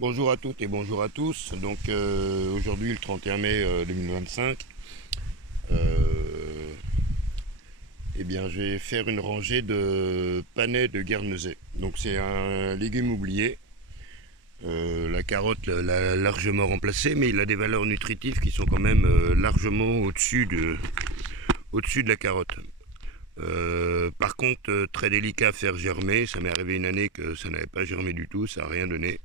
Bonjour à toutes et bonjour à tous. Donc aujourd'hui le 31 mai 2025, euh, eh bien je vais faire une rangée de panais de guernesey. Donc c'est un légume oublié. La carotte l'a largement remplacé, mais il a des valeurs nutritives qui sont quand même largement au-dessus de la carotte. Par contre, très délicat à faire germer. Ça m'est arrivé une année que ça n'avait pas germé du tout, ça n'a rien donné.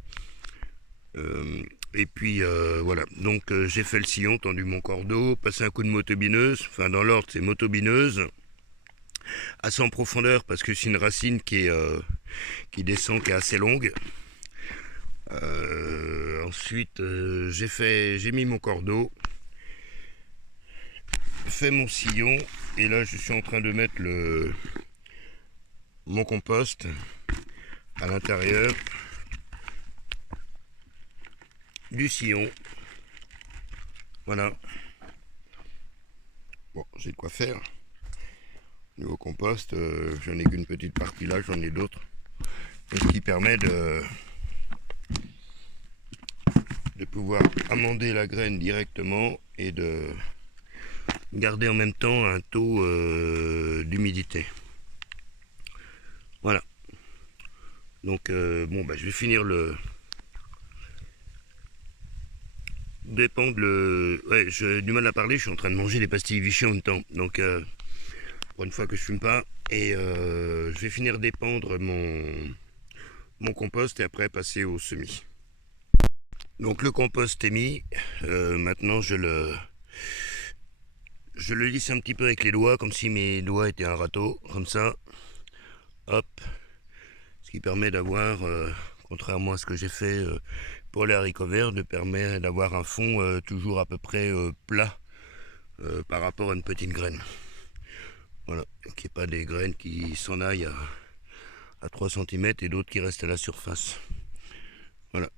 Et puis voilà, donc j'ai fait le sillon, tendu mon cordeau, passé un coup de motobineuse, enfin dans l'ordre c'est motobineuse, assez en profondeur parce que c'est une racine qui descend, qui est assez longue. Ensuite j'ai mis mon cordeau, fait mon sillon et là je suis en train de mettre mon compost à l'intérieur du sillon. Voilà. Bon, j'ai de quoi faire. Niveau compost, j'en ai qu'une petite partie là, j'en ai d'autres. Et ce qui permet de pouvoir amender la graine directement et de garder en même temps un taux d'humidité. Voilà. Donc je vais finir le dépendre le. Ouais, j'ai du mal à parler, je suis en train de manger des pastilles Vichy en même temps. Donc pour une fois que je fume pas. Et je vais finir d'épandre mon compost et après passer au semis. Donc le compost est mis. Maintenant je le lisse un petit peu avec les doigts, comme si mes doigts étaient un râteau, comme ça. Hop. Ce qui permet d'avoir, contrairement à ce que j'ai fait pour les haricots verts, permet d'avoir un fond toujours à peu près plat par rapport à une petite graine. Voilà. Qu'il n'y ait pas des graines qui s'en aillent à 3 cm et d'autres qui restent à la surface. Voilà.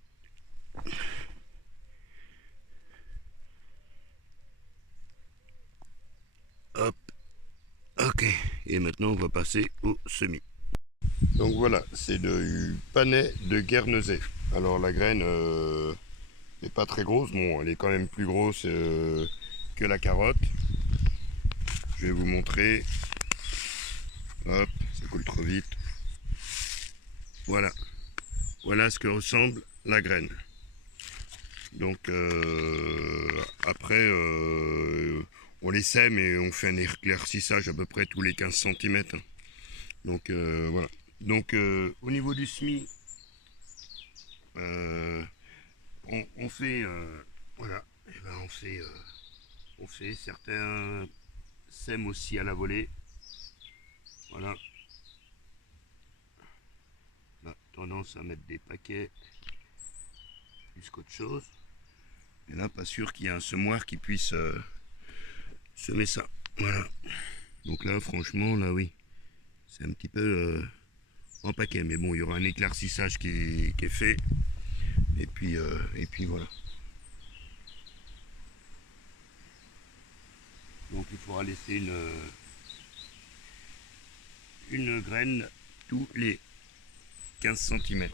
Hop. Ok. Et maintenant on va passer au semis. Donc voilà, c'est du panais de guernesey. Alors la graine n'est pas très grosse, bon elle est quand même plus grosse que la carotte. Je vais vous montrer. Hop, ça coule trop vite. Voilà. Voilà ce que ressemble la graine. Donc après on les sème et on fait un éclaircissage à peu près tous les 15 cm. Donc voilà. Donc au niveau du semis, euh, on fait voilà. Et ben on fait certains sèment aussi à la volée. Voilà. On a tendance à mettre des paquets plus qu'autre chose. Et là, pas sûr qu'il y ait un semoir qui puisse semer ça. Voilà. Donc là, franchement, là oui, c'est un petit peu en paquet. Mais bon, il y aura un éclaircissage qui est fait. Et puis voilà. Donc il faudra laisser une graine tous les 15 cm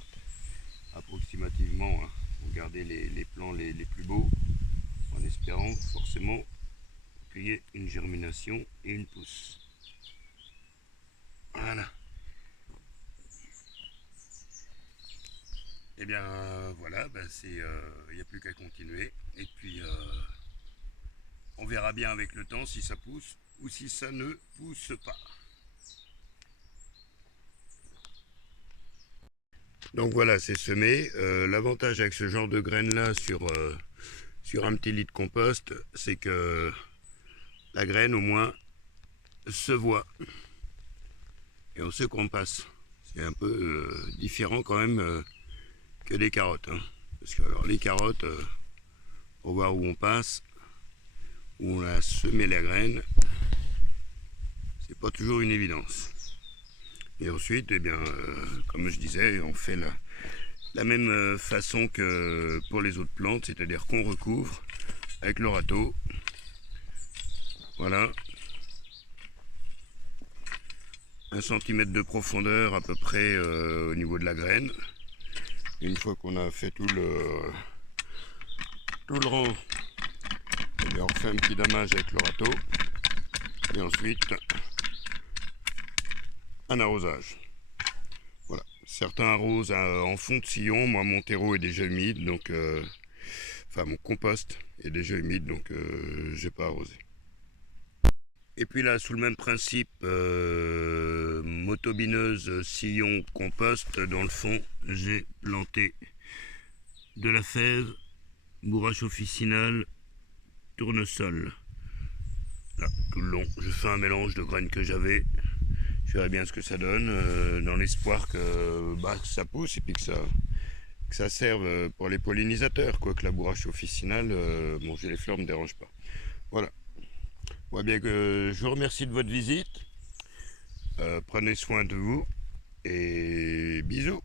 approximativement. Hein, pour garder les plants les plus beaux, en espérant forcément qu'il y ait une germination et une pousse. Voilà. Et bien voilà, il n'y a plus qu'à continuer. Et puis on verra bien avec le temps si ça pousse ou si ça ne pousse pas. Donc voilà, c'est semé. L'avantage avec ce genre de graines là sur un petit lit de compost, c'est que la graine au moins se voit et on sait qu'on passe. C'est un peu différent quand même que des carottes. Hein. Parce que alors, les carottes, pour voir où on passe, où on a semé la graine, c'est pas toujours une évidence. Et ensuite, eh bien, comme je disais, on fait la même façon que pour les autres plantes, c'est-à-dire qu'on recouvre avec le râteau. Voilà. 1 cm de profondeur à peu près au niveau de la graine. Une fois qu'on a fait tout le rang, et on refait un petit damage avec le râteau. Et ensuite, un arrosage. Voilà. Certains arrosent en fond de sillon. Moi, mon terreau est déjà humide, donc enfin mon compost est déjà humide, donc j'ai pas arrosé. Et puis là, sous le même principe, motobineuse, sillon, compost, dans le fond, j'ai planté de la fève, bourrache officinale, tournesol. Là, tout le long, je fais un mélange de graines que j'avais. Je verrai bien ce que ça donne, dans l'espoir que ça pousse et puis que ça serve pour les pollinisateurs, quoique la bourrache officinale, manger les fleurs ne me dérange pas. Voilà. On voit bien que je vous remercie de votre visite. Prenez soin de vous et bisous.